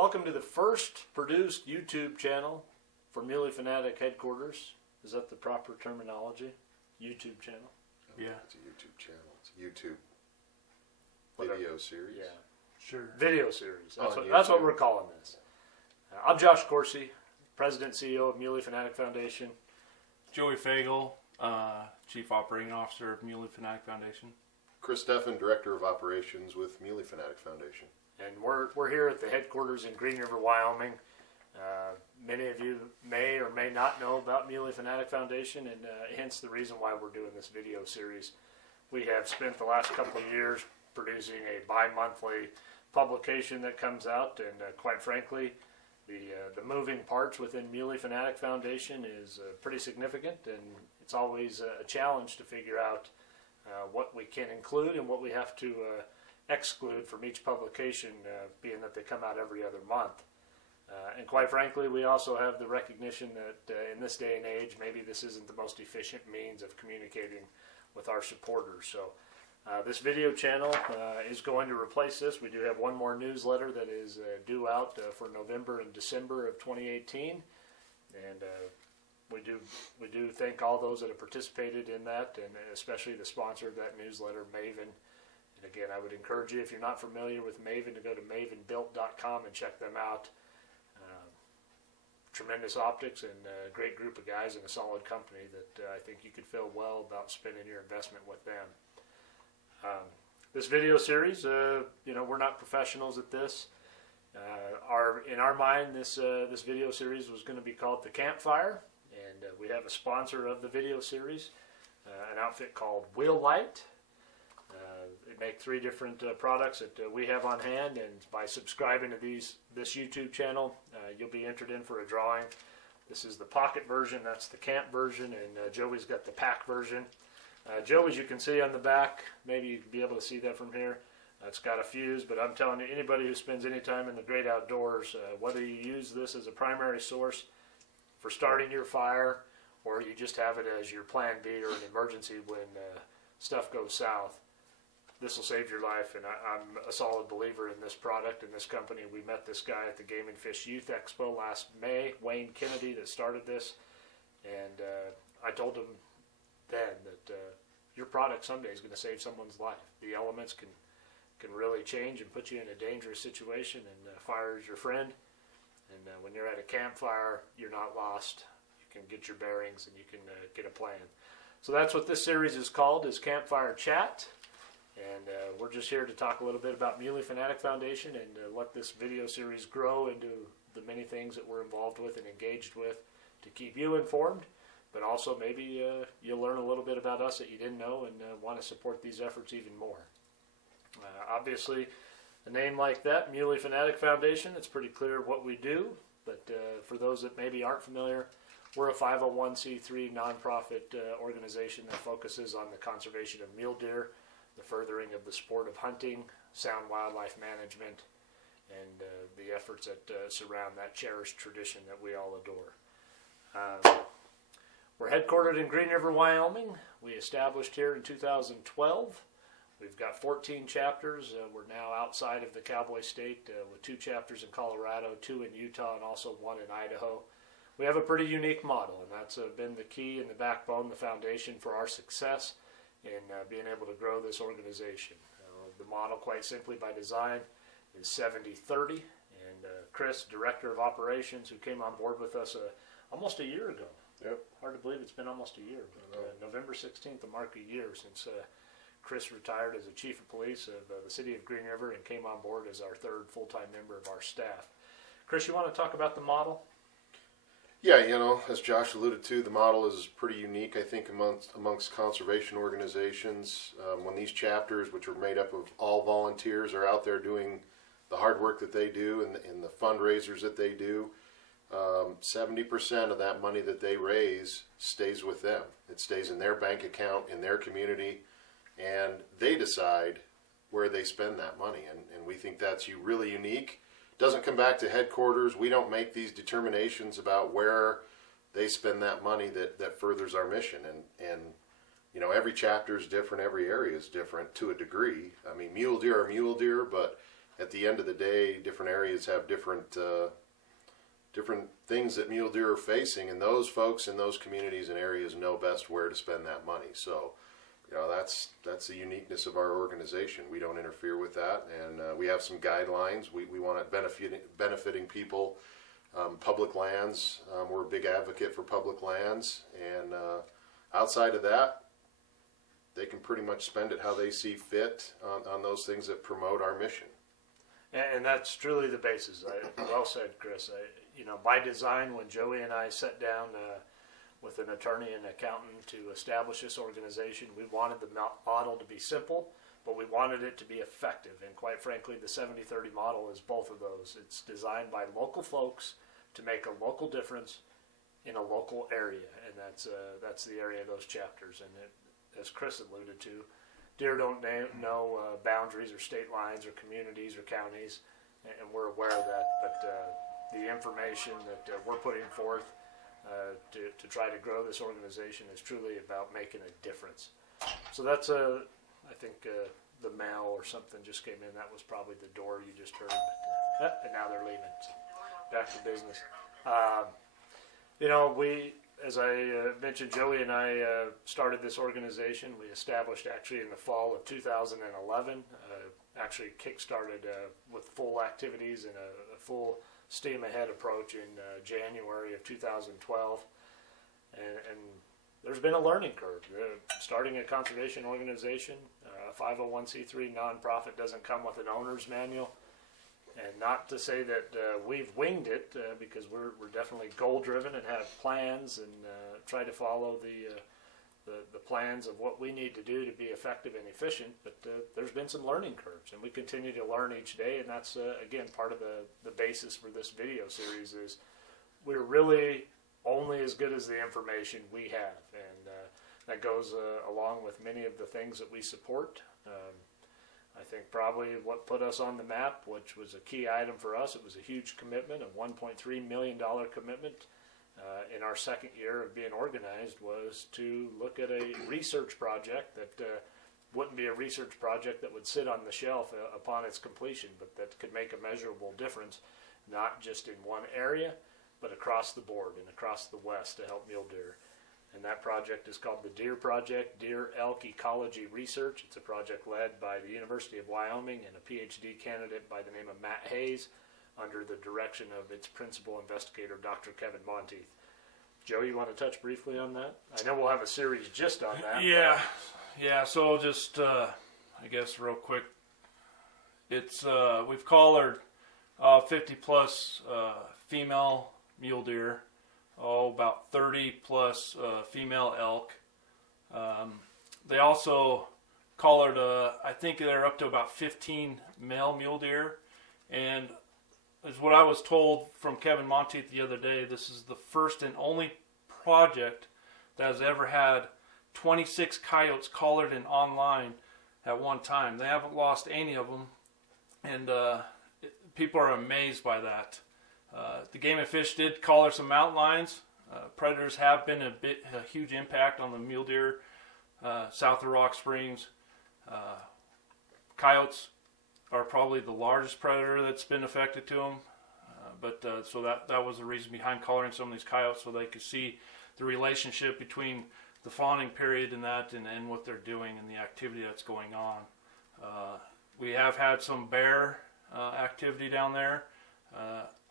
Welcome to the first produced YouTube channel for Muley Fanatic headquarters. Is that the proper terminology? YouTube channel? Yeah. It's a YouTube channel. It's a YouTube Whatever. video series. Yeah. Sure. Video series. That's, On that's what YouTube. we're calling this. I'm Josh Corsi, President and CEO of Muley Fanatic Foundation. Joey Fagel, Chief Operating Officer of Muley Fanatic Foundation. Chris Steffen, Director of Operations with Muley Fanatic Foundation. And we're here at the headquarters in Green River, Wyoming. Many of you may or may not know about Muley Fanatic Foundation, and hence the reason why we're doing this video series. We have spent the last couple of years producing a bi-monthly publication that comes out, and quite frankly, the moving parts within Muley Fanatic Foundation is pretty significant, and it's always a challenge to figure out what we can include and what we have to exclude from each publication, being that they come out every other month. And quite frankly, we also have the recognition that in this day and age, maybe this isn't the most efficient means of communicating with our supporters. So this video channel is going to replace this. We do have one more newsletter that is due out for November and December of 2018. And we do thank all those that have participated in that, and especially the sponsor of that newsletter, Maven. And again, I would encourage you, if you're not familiar with Maven, to go to mavenbuilt.com and check them out. Tremendous optics and a great group of guys and a solid company that I think you could feel well about spending your investment with them. This video series, we're not professionals at this. In our mind, this video series was going to be called The Campfire, and we have a sponsor of the video series, an outfit called Wheel Light. They make 3 different products that we have on hand, and by subscribing to this YouTube channel, you'll be entered in for a drawing. This is the pocket version, that's the camp version, and Joey's got the pack version. Joe, as you can see on the back, maybe you can be able to see that from here, it's got a fuse, but I'm telling you, anybody who spends any time in the great outdoors, whether you use this as a primary source for starting your fire, or you just have it as your plan B or an emergency when stuff goes south, this will save your life. And I'm a solid believer in this product and this company. We met this guy at the Game and Fish Youth Expo last May, Wayne Kennedy, that started this, and I told him then that your product someday is going to save someone's life. The elements can really change and put you in a dangerous situation, and fire is your friend. And when you're at a campfire, you're not lost. You can get your bearings and you can get a plan. So that's what this series is called, is Campfire Chat. And we're just here to talk a little bit about Muley Fanatic Foundation and let this video series grow into the many things that we're involved with and engaged with to keep you informed, but also maybe you'll learn a little bit about us that you didn't know and want to support these efforts even more. Obviously, a name like that, Muley Fanatic Foundation, it's pretty clear what we do, but for those that maybe aren't familiar, we're a 501c3 nonprofit organization that focuses on the conservation of mule deer, the furthering of the sport of hunting, sound wildlife management, and the efforts that surround that cherished tradition that we all adore. We're headquartered in Green River, Wyoming. We established here in 2012. We've got 14 chapters. We're now outside of the Cowboy State with 2 chapters in Colorado, 2 in Utah, and also 1 in Idaho. We have a pretty unique model, and that's been the key and the backbone, the foundation for our success in being able to grow this organization. The model, quite simply by design, is 70-30, and Chris, Director of Operations, who came on board with us almost a year ago. Yep. Hard to believe it's been almost a year, but November 16th will mark a year since Chris retired as the Chief of Police of the City of Green River and came on board as our 3rd full-time member of our staff. Chris, you want to talk about the model? Yeah, as Josh alluded to, the model is pretty unique, I think, amongst conservation organizations. When these chapters, which are made up of all volunteers, are out there doing the hard work that they do and the fundraisers that they do, 70% of that money that they raise stays with them. It stays in their bank account, in their community, and they decide where they spend that money. And we think that's really unique. Doesn't come back to headquarters. We don't make these determinations about where they spend that money that furthers our mission. And every chapter is different, every area is different to a degree. I mean, mule deer are mule deer, but at the end of the day, different areas have different things that mule deer are facing, and those folks in those communities and areas know best where to spend that money. So, that's the uniqueness of our organization. We don't interfere with that, and we have some guidelines. We want it benefiting people. Public lands, we're a big advocate for public lands, and outside of that, they can pretty much spend it how they see fit on those things that promote our mission. And that's truly the basis. Well said, Chris. By design, when Joey and I sat down with an attorney and accountant to establish this organization, we wanted the model to be simple, but we wanted it to be effective. And quite frankly, the 70-30 model is both of those. It's designed by local folks to make a local difference in a local area, and that's the area of those chapters. And as Chris alluded to, deer don't know boundaries or state lines or communities or counties, and we're aware of that. But the information that we're putting forth to try to grow this organization is truly about making a difference. So that's I think the mail or something just came in. That was probably the door you just heard. And now they're leaving. So back to business. We, as I mentioned, Joey and I started this organization. We established actually in the fall of 2011. Actually kick-started with full activities and a full steam ahead approach in January of 2012. And there's been a learning curve. Starting a conservation organization, a 501c3 nonprofit doesn't come with an owner's manual. And not to say that we've winged it, because we're definitely goal-driven and have plans and try to follow the plans of what we need to do to be effective and efficient. But there's been some learning curves, and we continue to learn each day. And that's, again, part of the basis for this video series is we're really only as good as the information we have. And that goes along with many of the things that we support. I think probably what put us on the map, which was a key item for us, it was a huge commitment, a $1.3 million commitment in our second year of being organized, was to look at a research project that wouldn't be a research project that would sit on the shelf upon its completion, but that could make a measurable difference, not just in one area, but across the board and across the West to help mule deer. And that project is called the DEER Project, Deer Elk Ecology Research. It's a project led by the University of Wyoming and a PhD candidate by the name of Matt Hayes under the direction of its principal investigator, Dr. Kevin Monteith. Joe, you want to touch briefly on that? I know we'll have a series just on that. Yeah. So just, I guess real quick, it's we've collared 50 plus female mule deer. About 30 plus female elk. They also collared, I think they're up to about 15 male mule deer. And as what I was told from Kevin Monteith the other day, this is the first and only project that has ever had 26 coyotes collared and online at one time. They haven't lost any of them, and people are amazed by that. The Game and Fish did collar some mountain lions. Predators have been a huge impact on the mule deer south of Rock Springs. Coyotes are probably the largest predator that's been affected to them. So that was the reason behind collaring some of these coyotes, so they could see the relationship between the fawning period and that and what they're doing and the activity that's going on. We have had some bear activity down there.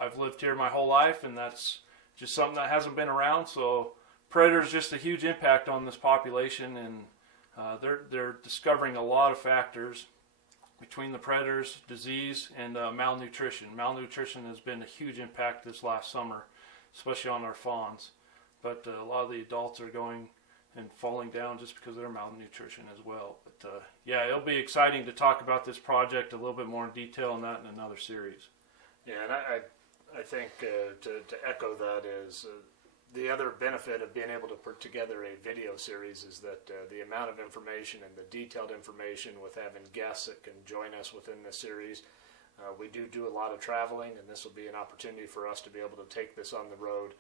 I've lived here my whole life, and that's just something that hasn't been around. So predators just a huge impact on this population, and they're discovering a lot of factors between the predators, disease, and malnutrition. Malnutrition has been a huge impact this last summer, especially on our fawns. But a lot of the adults are going and falling down just because of their malnutrition as well. But yeah, it'll be exciting to talk about this project a little bit more in detail on that in another series. Yeah, and I think to echo that is the other benefit of being able to put together a video series is that the amount of information and the detailed information with having guests that can join us within this series. We do a lot of traveling, and this will be an opportunity for us to be able to take this on the road,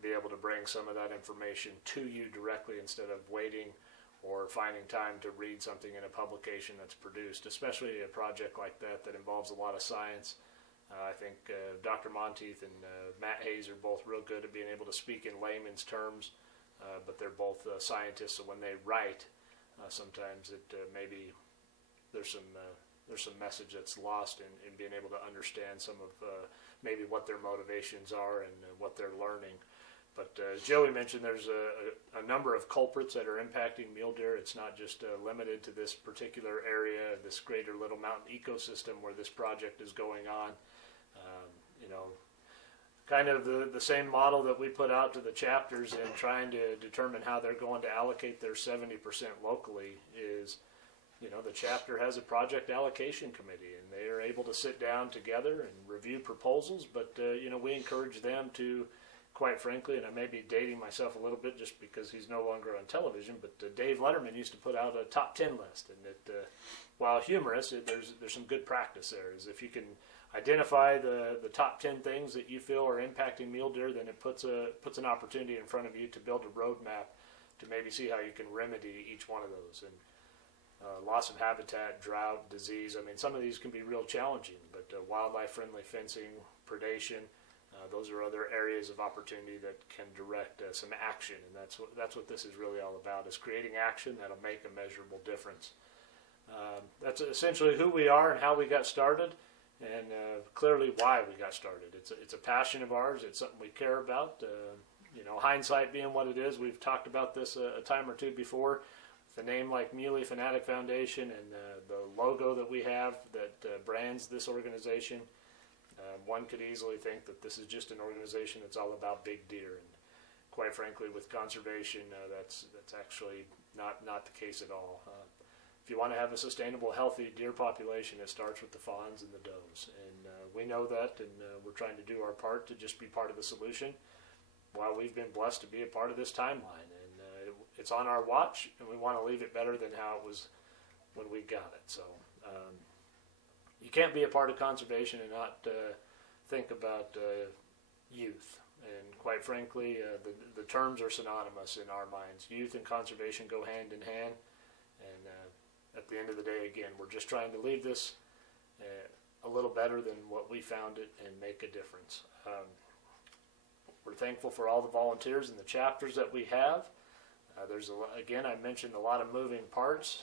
be able to bring some of that information to you directly instead of waiting or finding time to read something in a publication that's produced, especially a project like that that involves a lot of science. I think Dr. Monteith and Matt Hayes are both real good at being able to speak in layman's terms, but they're both scientists, so when they write, sometimes it maybe there's some message that's lost in being able to understand some of maybe what their motivations are and what they're learning. But as Joey mentioned, there's a number of culprits that are impacting mule deer. It's not just limited to this particular area, this greater Little Mountain ecosystem where this project is going on. Kind of the same model that we put out to the chapters in trying to determine how they're going to allocate their 70% locally is, the chapter has a project allocation committee, and they are able to sit down together and review proposals, but, we encourage them to, quite frankly, and I may be dating myself a little bit just because he's no longer on television, but Dave Letterman used to put out a top 10 list, and while humorous, there's some good practice there. Is if you can identify the top 10 things that you feel are impacting mule deer, then it puts an opportunity in front of you to build a roadmap to maybe see how you can remedy each one of those. And loss of habitat, drought, disease, some of these can be real challenging, but wildlife-friendly fencing, predation, those are other areas of opportunity that can direct some action, and that's what this is really all about, is creating action that'll make a measurable difference. That's essentially who we are and how we got started, and clearly why we got started. It's a passion of ours. It's something we care about. Hindsight being what it is, we've talked about this a time or two before. The name like Muley Fanatic Foundation and the logo that we have that brands this organization, one could easily think that this is just an organization that's all about big deer. And quite frankly, with conservation, that's actually not the case at all. If you want to have a sustainable, healthy deer population, it starts with the fawns and the does. And we know that, and we're trying to do our part to just be part of the solution, while we've been blessed to be a part of this timeline. And it's on our watch, and we want to leave it better than how it was when we got it. So you can't be a part of conservation and not think about youth. And quite frankly, the terms are synonymous in our minds. Youth and conservation go hand in hand. And at the end of the day, again, we're just trying to leave this a little better than what we found it and make a difference. We're thankful for all the volunteers and the chapters that we have. Again, I mentioned a lot of moving parts.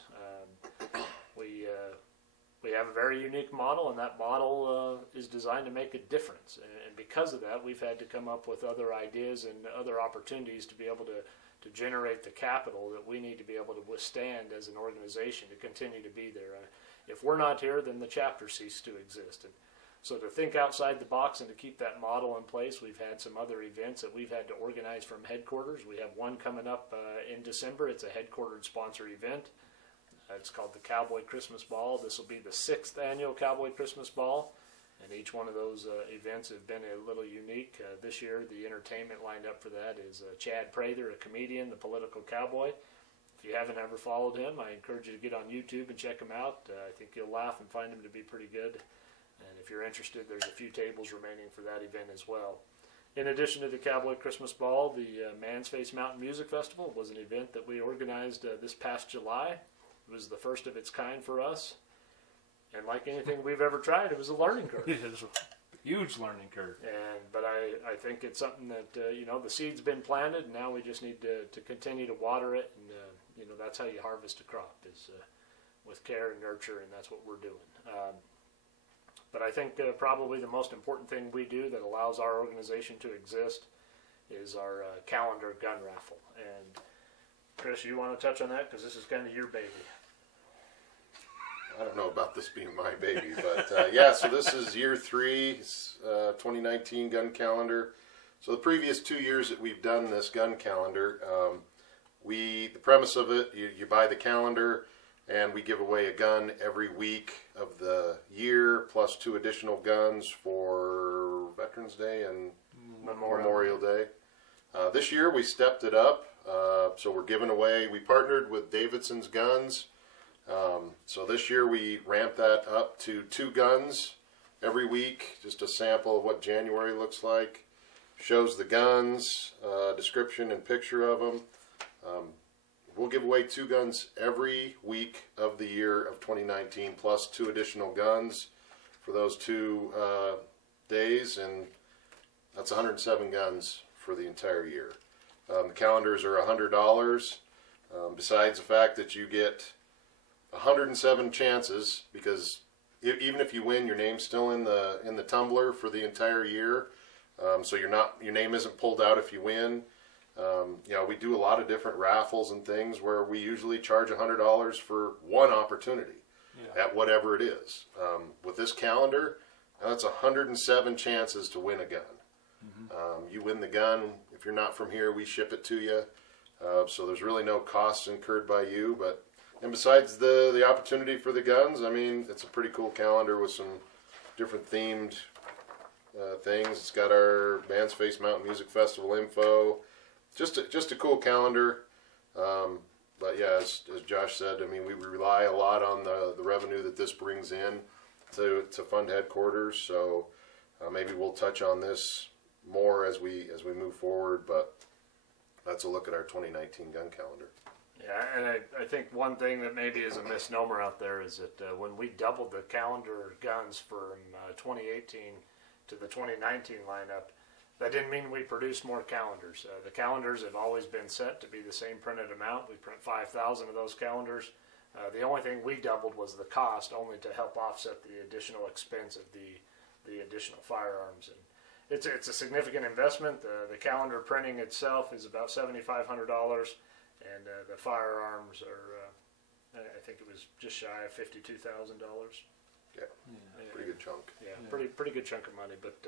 We have a very unique model, and that model is designed to make a difference. And because of that, we've had to come up with other ideas and other opportunities to be able to generate the capital that we need to be able to withstand as an organization to continue to be there. If we're not here, then the chapter ceases to exist. And so to think outside the box and to keep that model in place, we've had some other events that we've had to organize from headquarters. We have one coming up in December. It's a headquartered sponsored event. It's called the Cowboy Christmas Ball. This will be the 6th annual Cowboy Christmas Ball, and each one of those events have been a little unique. This year, the entertainment lined up for that is Chad Prather, a comedian, the political cowboy. If you haven't ever followed him, I encourage you to get on YouTube and check him out. I think you'll laugh and find him to be pretty good. And if you're interested, there's a few tables remaining for that event as well. In addition to the Cowboy Christmas Ball, the Mansface Mountain Music Festival was an event that we organized this past July. It was the first of its kind for us. And like anything we've ever tried, it was a learning curve. It is a huge learning curve. But I think it's something that, the seed's been planted, and now we just need to continue to water it. And, that's how you harvest a crop, is with care and nurture, and that's what we're doing. But I think probably the most important thing we do that allows our organization to exist is our calendar gun raffle. And Chris, you want to touch on that? Because this is kind of your baby. I don't know about this being my baby, but so this is year 3, 2019 gun calendar. So the previous 2 years that we've done this gun calendar, the premise of it, you buy the calendar, and we give away a gun every week of the year, plus 2 additional guns for Veterans Day and Memorial Day. This year we stepped it up, so we're giving away, we partnered with Davidson's Guns. So this year we ramped that up to 2 guns every week, just a sample of what January looks like. Shows the guns, description and picture of them. we'll give away 2 guns every week of the year of 2019, plus 2 additional guns for those 2 days, and that's 107 guns for the entire year. The calendars are $100. Besides the fact that you get 107 chances, because even if you win, your name's still in the tumbler for the entire year. So your name isn't pulled out if you win. We do a lot of different raffles and things where we usually charge $100 for one opportunity at whatever it is. With this calendar, that's 107 chances to win a gun. You win the gun. If you're not from here, we ship it to you. So there's really no costs incurred by you. And besides the opportunity for the guns, I mean, it's a pretty cool calendar with some different themed things. It's got our Band's Face Mountain Music Festival info. Just a cool calendar. But yeah, as Josh said, I mean, we rely a lot on the revenue that this brings in to fund headquarters. So maybe we'll touch on this more as we move forward. But that's a look at our 2019 gun calendar. Yeah, and I think one thing that maybe is a misnomer out there is that when we doubled the calendar guns from 2018 to the 2019 lineup, that didn't mean we produced more calendars. The calendars have always been set to be the same printed amount. We print 5,000 of those calendars. The only thing we doubled was the cost, only to help offset the additional expense of the additional firearms. And it's a significant investment. The calendar printing itself is about $7,500, and the firearms are, I think it was just shy of $52,000. Yeah, pretty good chunk. Yeah, pretty good chunk of money. But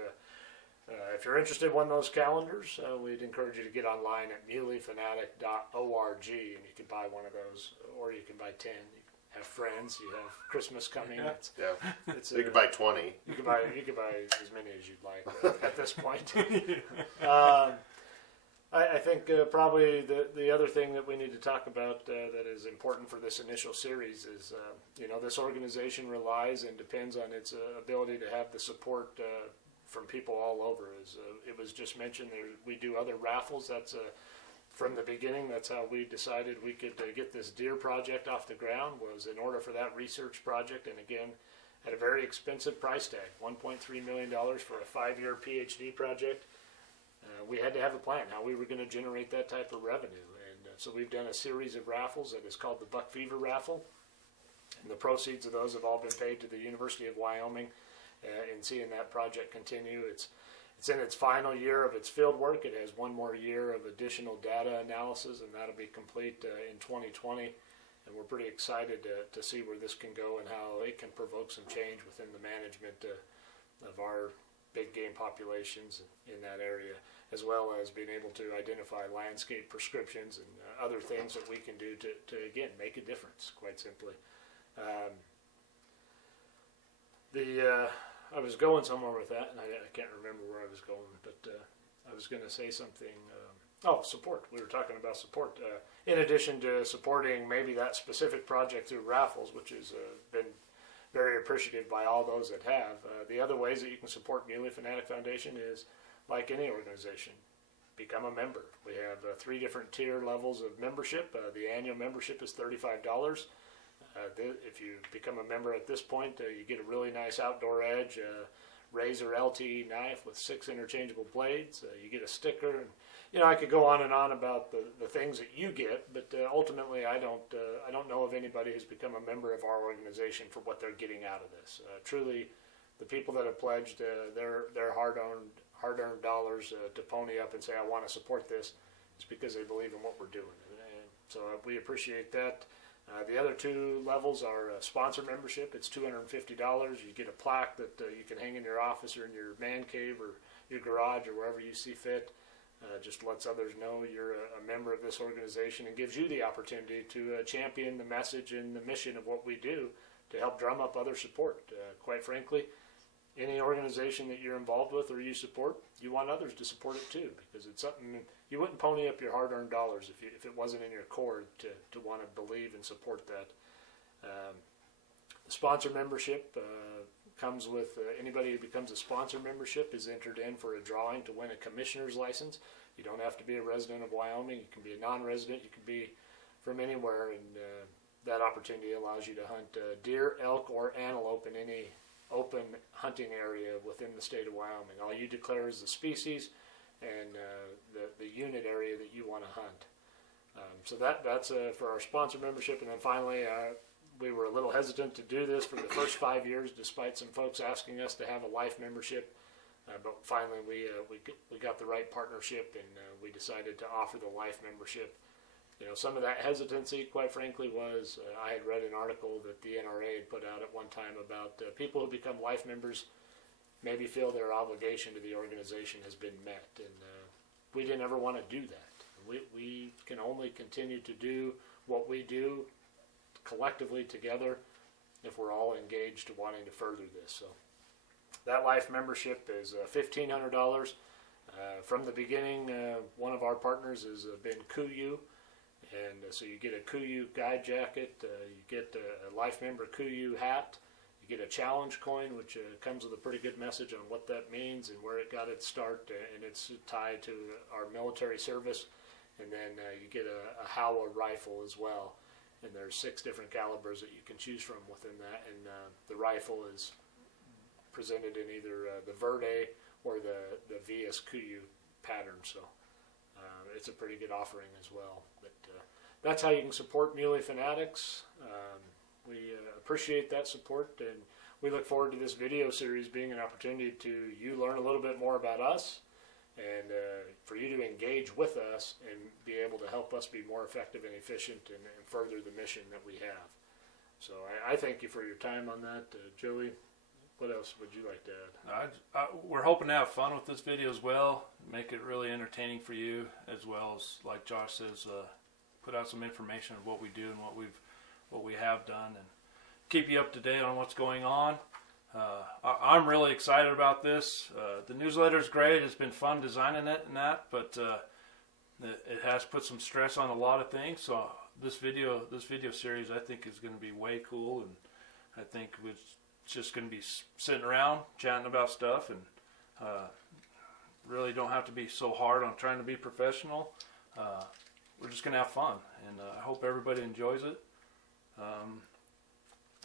if you're interested in one of those calendars, we'd encourage you to get online at muleyfanatic.org, and you can buy one of those, or you can buy 10. You have friends. You have Christmas coming. You can buy 20. You can buy as many as you'd like at this point. I think probably the other thing that we need to talk about that is important for this initial series is, this organization relies and depends on its ability to have the support from people all over. As it was just mentioned, we do other raffles. That's from the beginning. That's how we decided we could get this deer project off the ground, was in order for that research project, and again, at a very expensive price tag, $1.3 million for a 5-year PhD project. We had to have a plan how we were going to generate that type of revenue, and so we've done a series of raffles that is called the Buck Fever Raffle, and the proceeds of those have all been paid to the University of Wyoming in seeing that project continue. It's in its final year of its field work. It has one more year of additional data analysis, and that'll be complete in 2020, and we're pretty excited to see where this can go and how it can provoke some change within the management of our big game populations in that area, as well as being able to identify landscape prescriptions and other things that we can do to again, make a difference, quite simply. I was going somewhere with that, and I can't remember where I was going, but I was going to say something. Support. We were talking about support. In addition to supporting maybe that specific project through raffles, which has been very appreciative by all those that have. The other ways that you can support Muley Fanatic Foundation is, like any organization, become a member. We have 3 different tier levels of membership. The annual membership is $35. If you become a member at this point, you get a really nice outdoor edge, razor LTE knife with 6 interchangeable blades. You get a sticker, and I could go on and on about the things that you get, but ultimately I don't know of anybody who's become a member of our organization for what they're getting out of this. Truly, the people that have pledged their hard-earned dollars to pony up and say, I want to support this, is because they believe in what we're doing. And so we appreciate that. The other 2 levels are sponsor membership. It's $250. You get a plaque that you can hang in your office or in your man cave or your garage or wherever you see fit. Just lets others know you're a member of this organization and gives you the opportunity to champion the message and the mission of what we do to help drum up other support. Quite frankly, any organization that you're involved with or you support, you want others to support it too, because it's something you wouldn't pony up your hard-earned dollars if it wasn't in your core to want to believe and support that. The sponsor membership comes with anybody who becomes a sponsor membership is entered in for a drawing to win a commissioner's license. You don't have to be a resident of Wyoming. You can be a non-resident. You can be from anywhere, and that opportunity allows you to hunt deer, elk, or antelope in any open hunting area within the state of Wyoming. All you declare is the species and the unit area that you want to hunt. So that's for our sponsor membership. And then finally, we were a little hesitant to do this for the first 5 years, despite some folks asking us to have a life membership. But finally, we got the right partnership, and we decided to offer the life membership. You know, some of that hesitancy, quite frankly, was I had read an article that the NRA had put out at one time about people who become life members maybe feel their obligation to the organization has been met, and we didn't ever want to do that. We can only continue to do what we do collectively together if we're all engaged wanting to further this. So that life membership is $1,500. From the beginning, one of our partners has been KUIU, and so you get a KUIU guide jacket, you get a life member KUIU hat, you get a challenge coin, which comes with a pretty good message on what that means and where it got its start, and it's tied to our military service. And then you get a Howa rifle as well, and there's 6 different calibers that you can choose from within that, and the rifle is presented in either the Verde or the Vias KUIU pattern, so it's a pretty good offering as well. But that's how you can support Muley Fanatics. We appreciate that support, and we look forward to this video series being an opportunity to you learn a little bit more about us, and for you to engage with us and be able to help us be more effective and efficient and further the mission that we have. So I thank you for your time on that. Joey, what else would you like to add? We're hoping to have fun with this video as well, make it really entertaining for you, as well as, like Josh says, put out some information of what we do and what we have done, and keep you up to date on what's going on. I'm really excited about this. The newsletter is great. It's been fun designing it and that, but it has put some stress on a lot of things. So this video series, I think, is going to be way cool, and I think it's just going to be sitting around chatting about stuff, and really don't have to be so hard on trying to be professional. We're just going to have fun, and I hope everybody enjoys it.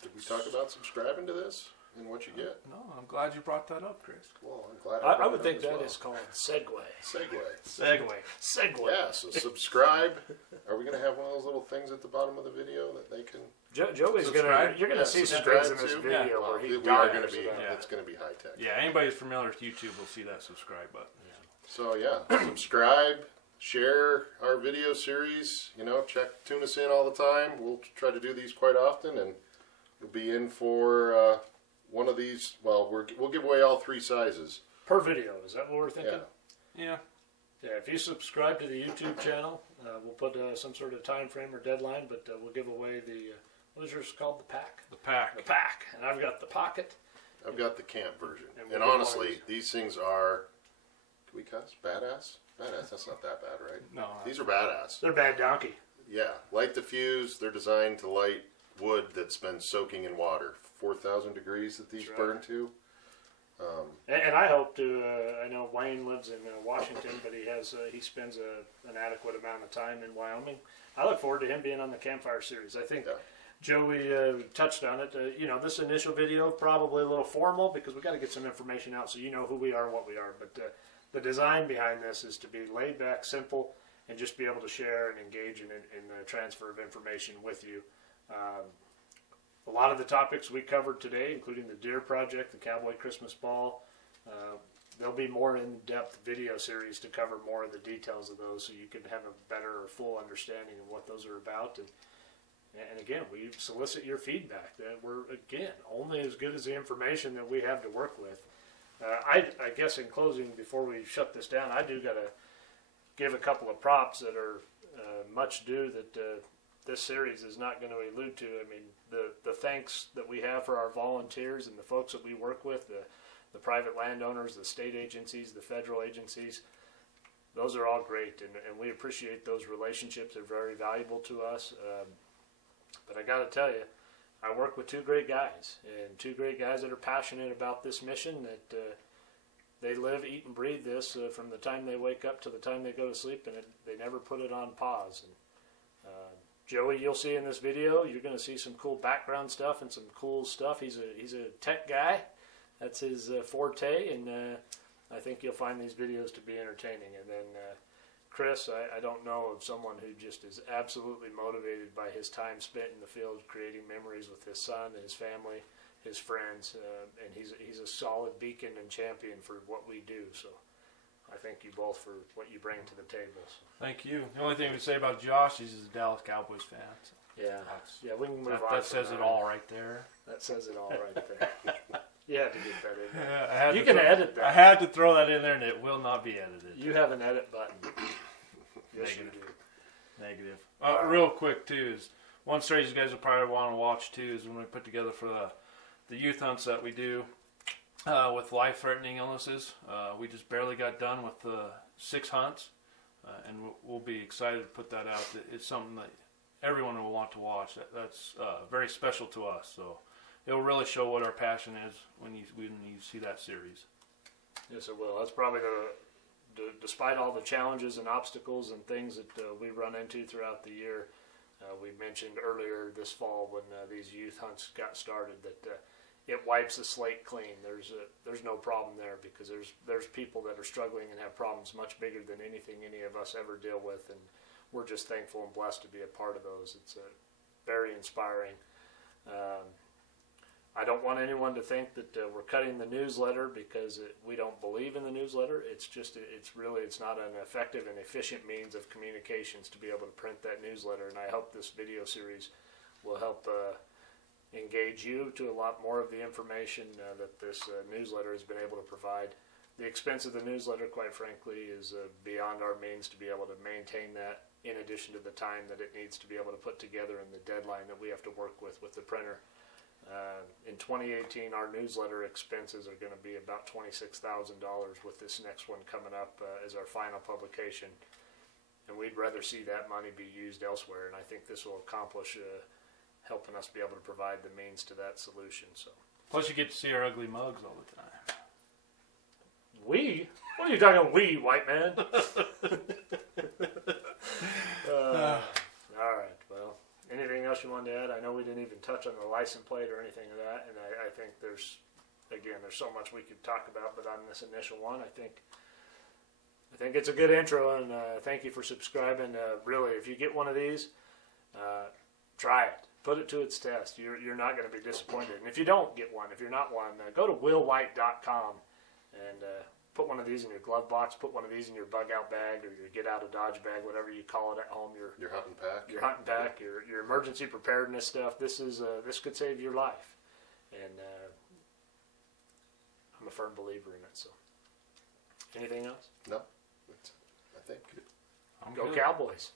Did we talk about subscribing to this and what you get? No, I'm glad you brought that up, Chris. Well, I'm glad I would think that is called segue. Segue. Yeah, so subscribe. Are we going to have one of those little things at the bottom of the video that they can... Joey's you're going to see some things in this video where he dives. It's going to be high tech. Yeah, anybody who's familiar with YouTube will see that subscribe button. Yeah. So yeah, subscribe, share our video series. You know, tune us in all the time. We'll try to do these quite often, and we'll be in for one of these. Well, we'll give away all 3 sizes per video. Is that what we're thinking? Yeah. Yeah, if you subscribe to the YouTube channel, we'll put some sort of time frame or deadline, but we'll give away the, what is yours called? The pack? The pack. The pack. And I've got the pocket. I've got the camp version. And honestly, these things are, can we cuss? Badass? Badass, that's not that bad, right? No. These are badass. They're bad donkey. Yeah, light diffuse. They're designed to light wood that's been soaking in water. 4,000 degrees that these burn to. And I hope to. I know Wayne lives in Washington, but he spends an adequate amount of time in Wyoming. I look forward to him being on the Campfire series. I think Joey touched on it. This initial video probably a little formal because we got to get some information out so you know who we are, what we are. But the design behind this is to be laid back, simple, and just be able to share and engage in the transfer of information with you. A lot of the topics we covered today, including the Deer Project, the Cowboy Christmas Ball, there'll be more in-depth video series to cover more of the details of those so you can have a better or full understanding of what those are about. And again, we solicit your feedback. That we're, again, only as good as the information that we have to work with. I guess in closing, before we shut this down, I do got to give a couple of props that are much due that this series is not going to allude to. I mean, the thanks that we have for our volunteers and the folks that we work with, the private landowners, the state agencies, the federal agencies, those are all great, and we appreciate those relationships. They're very valuable to us. But I got to tell you, I work with 2 great guys, and 2 great guys that are passionate about this mission, that they live, eat, and breathe this from the time they wake up to the time they go to sleep, and they never put it on pause. And Joey, you'll see in this video, you're going to see some cool background stuff and some cool stuff. He's a tech guy. That's his forte, and I think you'll find these videos to be entertaining. And then Chris, I don't know of someone who just is absolutely motivated by his time spent in the field creating memories with his son and his family, his friends, and he's a solid beacon and champion for what we do. So I thank you both for what you bring to the table. So. Thank you. The only thing we say about Josh is he's a Dallas Cowboys fan. So Yeah, we can move on. That says it all right there. That says it all right there. You had to get that in there. Yeah, you can edit that. I had to throw that in there, and it will not be edited. You have an edit button. Yes, Negative. you do. Negative. Real quick, too, is one series you guys will probably want to watch, too, is when we put together for the youth hunts that we do with life-threatening illnesses. We just barely got done with 6 hunts, and we'll be excited to put that out. It's something that everyone will want to watch. That's very special to us, so it'll really show what our passion is when you see that series. Yes, it will. That's probably despite all the challenges and obstacles and things that we run into throughout the year. We mentioned earlier this fall when these youth hunts got started that it wipes the slate clean. There's no problem there because there's people that are struggling and have problems much bigger than anything any of us ever deal with, and we're just thankful and blessed to be a part of those. It's very inspiring. I don't want anyone to think that we're cutting the newsletter because we don't believe in the newsletter. It's not an effective and efficient means of communications to be able to print that newsletter. And I hope this video series will help engage you to a lot more of the information that this newsletter has been able to provide. The expense of the newsletter, quite frankly, is beyond our means to be able to maintain that, in addition to the time that it needs to be able to put together and the deadline that we have to work with the printer. In 2018, our newsletter expenses are going to be about $26,000 with this next one coming up as our final publication. And we'd rather see that money be used elsewhere, and I think this will accomplish helping us be able to provide the means to that solution. So. Plus, you get to see our ugly mugs all the time. We? What are you talking about, we, white man? All right, well, anything else you wanted to add? I know we didn't even touch on the license plate or anything of that, and I think there's so much we could talk about, but on this initial one, I think it's a good intro, and thank you for subscribing. Really, if you get one of these, try it. Put it to its test. You're not going to be disappointed. And if you don't get one, if you're not one, go to willwhite.com and put one of these in your glove box, put one of these in your bug out bag or your get out of dodge bag, whatever you call it at home. Your hunting pack. Your hunting pack, your emergency preparedness stuff. This could save your life, and I'm a firm believer in it. So, anything else? No, I think. Go Cowboys.